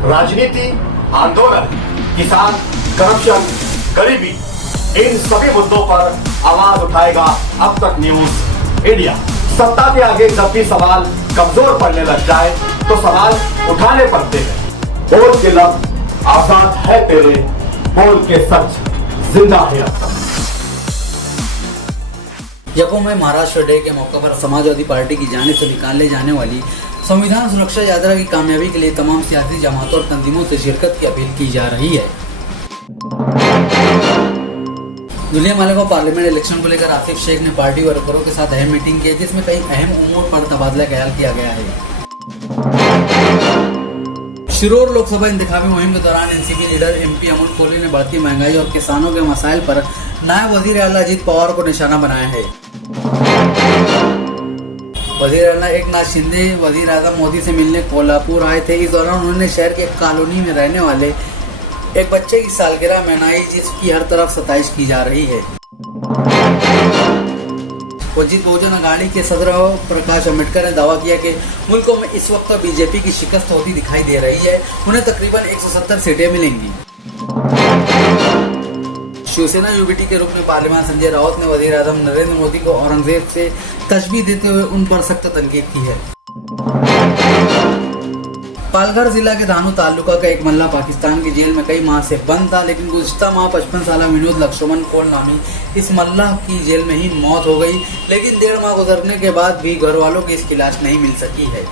राजनीति, आंदोलन, किसान, करप्शन, गरीबी, इन सभी मुद्दों पर आवाज उठाएगा अब तक न्यूज इंडिया। सत्ता के आगे जब भी सवाल कमजोर पड़ने लग जाए तो सवाल उठाने पड़ते हैं। बोल के लफ्ज आजाद है तेरे, बोल के सच जिंदा है अब तक। जबों में महाराष्ट्र डे के मौके पर समाजवादी पार्टी की जानिब से निकालने जाने वाली संविधान सुरक्षा यात्रा की कामयाबी के लिए तमाम सियासी जमातों और तंजीमों से शिरकत की अपील की जा रही है। दुनिया को पार्लियामेंट इलेक्शन को लेकर आसिफ शेख ने पार्टी वर्करों के साथ अहम मीटिंग की, जिसमें कई अहम उमूर पर तबादला ख्याल किया गया है। शिरोर लोकसभा इंतखाबी मुहिम के दौरान NCP leader MP Amol Kohli ने बढ़ती महंगाई और किसानों के मसाइल पर नायब वजीर आला अजीत पवार को निशाना बनाया है। वजीर आला एकनाथ शिंदे वजीर आजम मोदी से मिलने कोल्हापुर आए थे। इस दौरान उन्होंने शहर के एक कॉलोनी में रहने वाले एक बच्चे की सालगिरह मनाई, जिसकी हर तरफ सताइश की जा रही है। वंचित बहुजन अघाड़ी के सदर प्रकाश अम्बेडकर ने दावा किया कि मुल्क में इस वक्त बीजेपी की शिकस्त होती दिखाई दे रही है। उन्हें तकरीबन 170 सीटें मिलेंगी। शिवसेना यूबीटी के रुकन पार्लियामेंट संजय राउत ने वजीर आजम नरेंद्र मोदी को औरंगजेब से तशबीह देते हुए उन पर सख्त तनकीद की है। पालघर जिला के धानू तालुका का एक मल्ला पाकिस्तान की जेल में कई माह से बंद था, लेकिन गुज़िश्ता माह 55 साल विनोद लक्ष्मण कोल नामी इस मल्ला की जेल में ही मौत हो गई। लेकिन 1.5 माह गुजरने के बाद भी घर वालों को इसकी लाश नहीं मिल सकी है।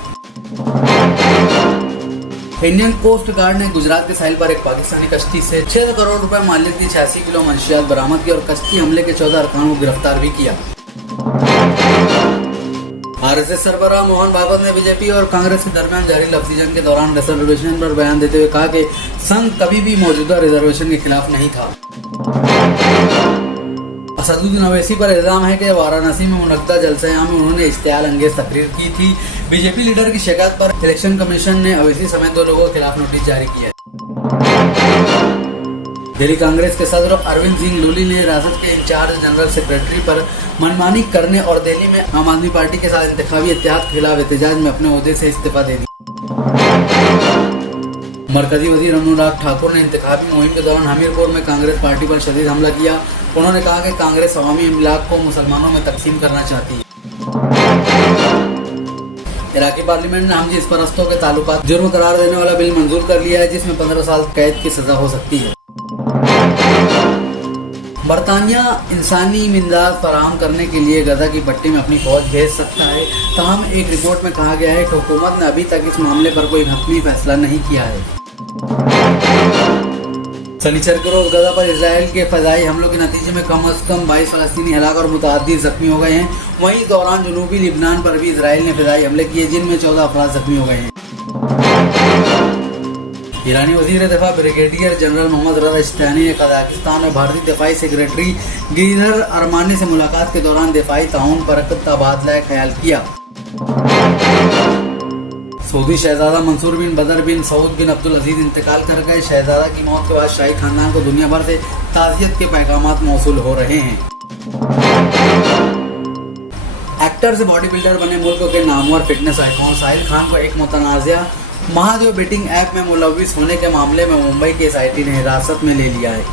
इंडियन कोस्ट गार्ड ने गुजरात के साहिल पर एक पाकिस्तानी कश्ती से 6 करोड़ रुपए मूल्य की 86 किलो मंशियात बरामद की और कश्ती हमले के 14 अरकान को गिरफ्तार भी किया। आरएसएस सरबराह मोहन भागवत ने बीजेपी और कांग्रेस के दरमियान जारी लफ्ज़ी जंग के दौरान रिजर्वेशन पर बयान देते हुए कहा कि संघ कभी भी मौजूदा रिजर्वेशन के खिलाफ नहीं था। असदुद्दीन अवैसी पर इल्जाम है कि वाराणसी में मुनक्कदा जलसा-ए-आम में उन्होंने इश्तियाल अंगेज तकरीर की थी। बीजेपी लीडर की शिकायत पर इलेक्शन कमीशन ने अवैसी समेत 2 लोगों के खिलाफ नोटिस जारी किया है। दिल्ली कांग्रेस के सदर अरविंद सिंह लूली ने राजद के इंचार्ज जनरल सेक्रेटरी पर मनमानी करने और दिल्ली में आम आदमी पार्टी के साथ इंतखाबी इत्तेहाद के खिलाफ एहतजाज में अपने ओहदे से इस्तीफा दे दिया। मरकजी वजीर अनुराग ठाकुर ने इंतखाबी मुहिम के दौरान हमीरपुर में कांग्रेस पार्टी पर शदीद हमला किया। उन्होंने कहा कि कांग्रेस अवामी इमलाक को मुसलमानों में तकसीम करना चाहती है। इराकी पार्लियामेंट ने हमजिस परस्तों के ताल्लुकात जुर्म करार देने वाला बिल मंजूर कर लिया है, जिसमें 15 साल कैद की सजा हो सकती है। बरतानिया इंसानी इमदाद फराहम करने के लिए गजा की पट्टी में अपनी फौज भेज सकता है। ताहम एक रिपोर्ट में कहा गया है कि हुकूमत ने अभी तक इस मामले पर कोई हतमी फैसला नहीं किया है। शनिचर के रोज गजा पर इजराइल के फजाई हमलों के नतीजे में कम से कम 22 फलस्तीनी हलाक और मुतअद्दिद जख्मी हो गए हैं। वहीं इस दौरान जनूबी लिबनान पर भी इजराइल ने फजाई हमले किए, जिनमें 14 अफराद जख्मी हो गए हैं। ईरानी वजीर दिफा ब्रिगेडियर जनरल मोहम्मद रजा इश्तियानी ने कजाकिस्तान में भारतीय दिफाई सेक्रेटरी गिरिधर अरमानी से मुलाकात के दौरान दिफाई ताउन पर तबादला ख्याल किया। सऊदी शहजादा मंसूर बिन बदर बिन सऊद बिन अब्दुल अजीज इंतकाल कर गए। शहजादा की मौत के बाद शाही खानदान को दुनिया भर से ताज़ियत के पैगामात मौसूल हो रहे हैं। एक्टर से बॉडी बिल्डर बने मुल्क के नामवर फिटनेस आइकॉन साहिल खान को एक मुतनाज़िया महादेव बेटिंग ऐप में मुलव्विस होने के मामले में मुंबई के एसआईटी ने हिरासत में ले लिया है।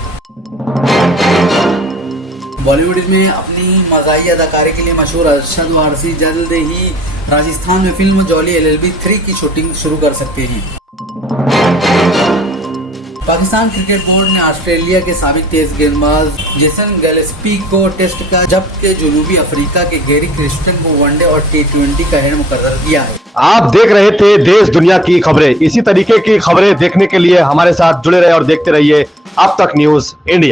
बॉलीवुड में अपनी मज़ाही अदाकारी के लिए मशहूर अरशद वारसी जल्द ही राजस्थान में फिल्म जॉली LLB 3 की शूटिंग शुरू कर सकते हैं। पाकिस्तान क्रिकेट बोर्ड ने ऑस्ट्रेलिया के साबिक तेज गेंदबाज जेसन गिलेस्पी को टेस्ट का, जबकि जनूबी अफ्रीका के गैरी क्रिस्टन को वनडे और T20 का हेड मुकर्रर किया है। आप देख रहे थे देश दुनिया की खबरें। इसी तरीके की खबरें देखने के लिए हमारे साथ जुड़े रहे और देखते रहिए अब तक न्यूज इंडिया।